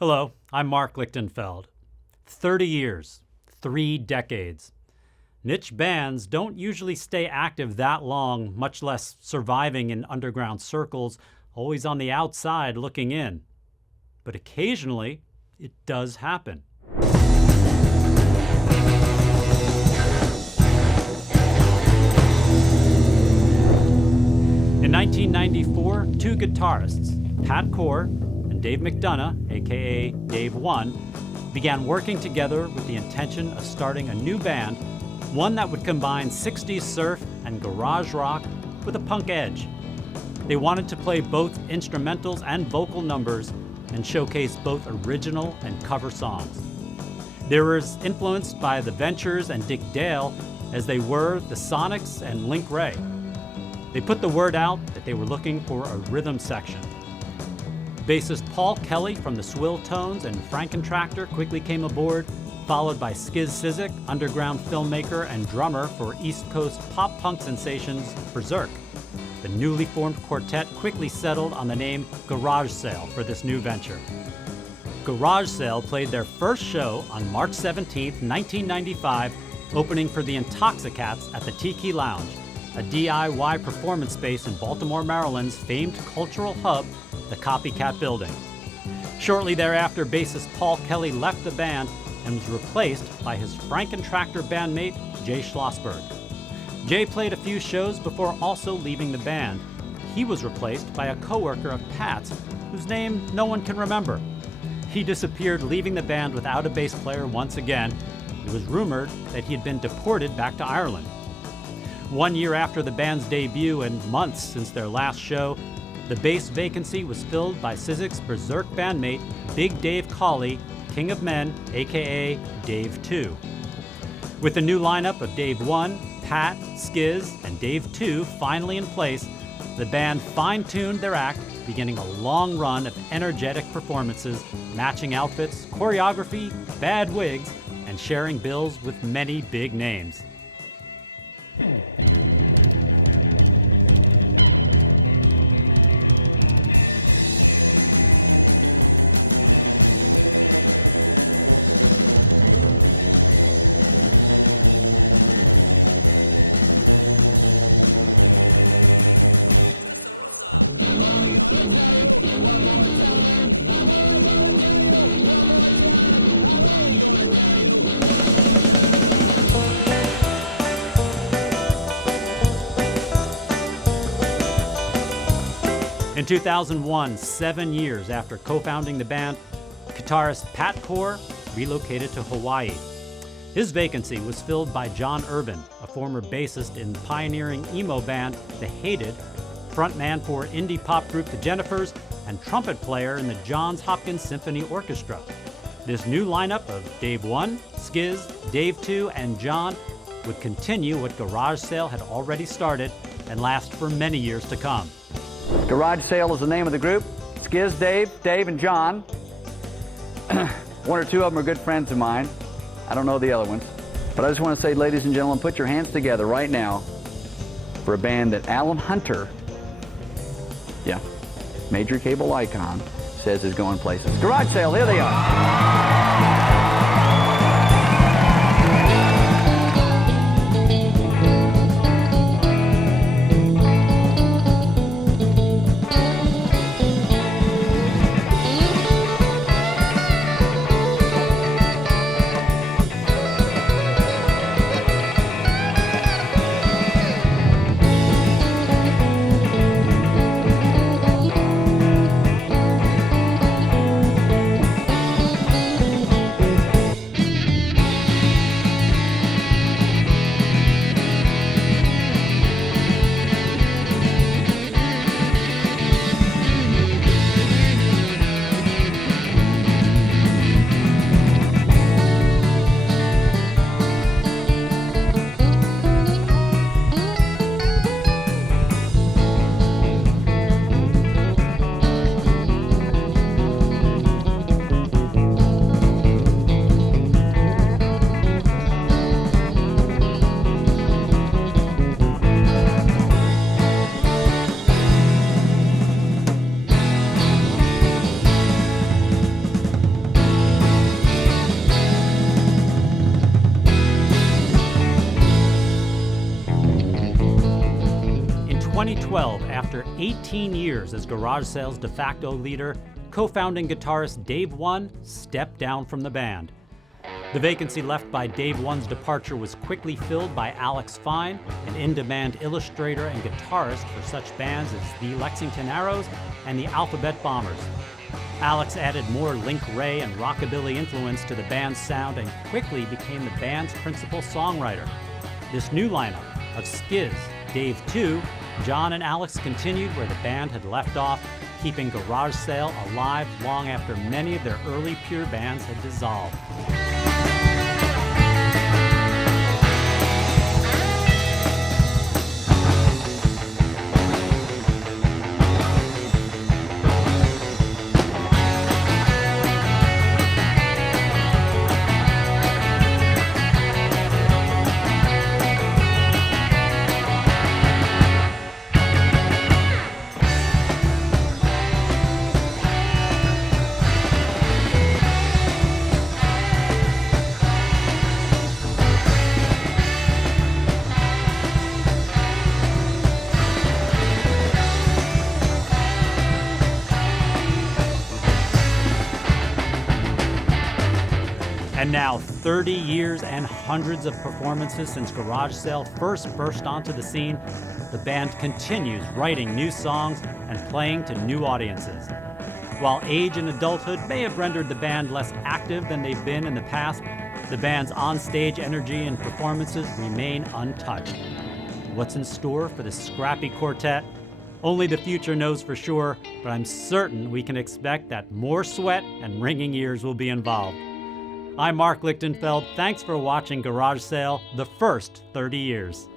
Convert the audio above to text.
Hello, I'm Mark Lichtenfeld. 30 years, 3 decades. Niche bands don't usually stay active that long, much less surviving in underground circles, always on the outside looking in. But occasionally, it does happen. In 1994, two guitarists, Pat Core and Dave McDonough, aka Dave One, began working together with the intention of starting a new band, one that would combine 60s surf and garage rock with a punk edge. They wanted to play both instrumentals and vocal numbers and showcase both original and cover songs. They were as influenced by The Ventures and Dick Dale as they were the Sonics and Link Wray. They put the word out that they were looking for a rhythm section. Bassist Paul Kelly from the Swill Tones and Frankentractor quickly came aboard, followed by Skiz Cyzyk, underground filmmaker and drummer for East Coast pop-punk sensations Berserk. The newly formed quartet quickly settled on the name Garage Sale for this new venture. Garage Sale played their first show on March 17, 1995, opening for the Intoxicats at the Tiki Lounge, a DIY performance space in Baltimore, Maryland's famed cultural hub, the Copycat Building. Shortly thereafter, bassist Paul Kelly left the band and was replaced by his Frankentractor bandmate, Jay Schlossberg. Jay played a few shows before also leaving the band. He was replaced by a coworker of Pat's, whose name no one can remember. He disappeared, leaving the band without a bass player once again. It was rumored that he had been deported back to Ireland. 1 year after the band's debut and months since their last show, the bass vacancy was filled by Cyzyk's Berserk bandmate, Big Dave Cawley, King of Men, aka Dave 2. With the new lineup of Dave 1, Pat, Skiz, and Dave 2 finally in place, the band fine-tuned their act, beginning a long run of energetic performances, matching outfits, choreography, bad wigs, and sharing bills with many big names. In 2001, 7 years after co-founding the band, guitarist Pat Core relocated to Hawaii. His vacancy was filled by John Urban, a former bassist in pioneering emo band The Hated, frontman for indie pop group The Jennifers, and trumpet player in the Johns Hopkins Symphony Orchestra. This new lineup of Dave 1, Skiz, Dave 2, and John would continue what Garage Sale had already started and last for many years to come. Garage Sale is the name of the group. Skiz, Dave, and John. One or two of them are good friends of mine. I don't know the other ones. But I just want to say, ladies and gentlemen, put your hands together right now for a band that Alan Hunter, major cable icon, says is going places. Garage Sale, here they are. 2012, after 18 years as Garage Sale's de facto leader, co-founding guitarist Dave One stepped down from the band. The vacancy left by Dave One's departure was quickly filled by Alex Fine, an in-demand illustrator and guitarist for such bands as the Lexington Arrows and the Alphabet Bombers. Alex added more Link Wray and rockabilly influence to the band's sound and quickly became the band's principal songwriter. This new lineup of Skiz, Dave 2, John and Alex continued where the band had left off, keeping Garage Sale alive long after many of their early Pure bands had dissolved. And now, 30 years and hundreds of performances since Garage Sale first burst onto the scene, the band continues writing new songs and playing to new audiences. While age and adulthood may have rendered the band less active than they've been in the past, the band's on-stage energy and performances remain untouched. What's in store for the scrappy quartet? Only the future knows for sure, but I'm certain we can expect that more sweat and ringing ears will be involved. I'm Mark Lichtenfeld. Thanks for watching Garage Sale, the first 30 years.